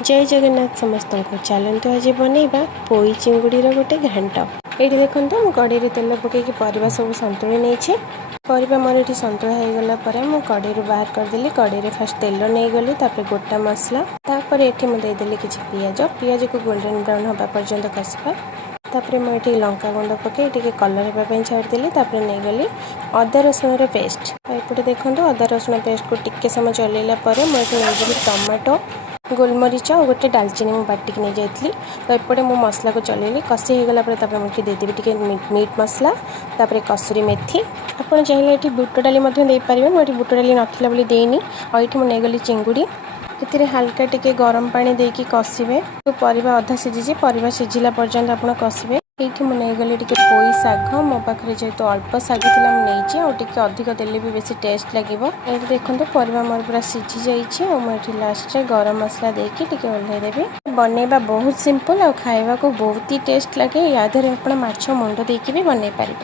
जय जगन्नाथ समस्त को चलतु आज बनइबा पोई चिंगुड़ी गोटे घांट। ये देखो मुझे कड़े तेल पकईकि परिवा सब सतुली नहीं परिवा मोर ये सतुला होगला मुझे कड़े बाहर करदेली। कड़े फास्ट तेल नहीं गली गोटा मसला ये मुझे किसी पियाज को गोल्डन ब्राउन हवा पर्यंत कषा तापर मुझे लंका गुंड पकई कलर हाँपाई छाड़देली। नहीं गली अदा रसुण पेस्ट एपटे देखो अदा रसुण पेस्ट को टिके समय चलैला मुझे टमाटो गोलमरीच और गोटे डालचीनी मुझे बाटिक नहीं जाइली। तो एपटे मो मसला को चलैली कषी होगला मुझे देदेवी टी मीट मसला तापर कसुरी मेथी आपड़ चाहिए ये बुट डाली देपारे मुझे बुट डाली नाला बोली देनी। और ये मुझे गली चिंगुड़ी ये हाल्का टिके गरम पानी देकी कषिबे तो परिवा अधा सीझी परिवा सीझिला पर्यंत आप कषिबे। ये मुझे गली पोई शाग मो पाखे जेहेतु अल्प शाग था मुझे और टे अधिक देले भी बेसी टेस्ट लगे। ये देखो परिवा मोर पूरा सीझी जाइए और मुझे लास्ट रे गरम मसला देकी ओह्लैदेवी। बनइबा बहुत सिंपल और खाइबा को बहुत ही टेस्ट लगे। या आप माछ मुंड देकी भी बनई पारे।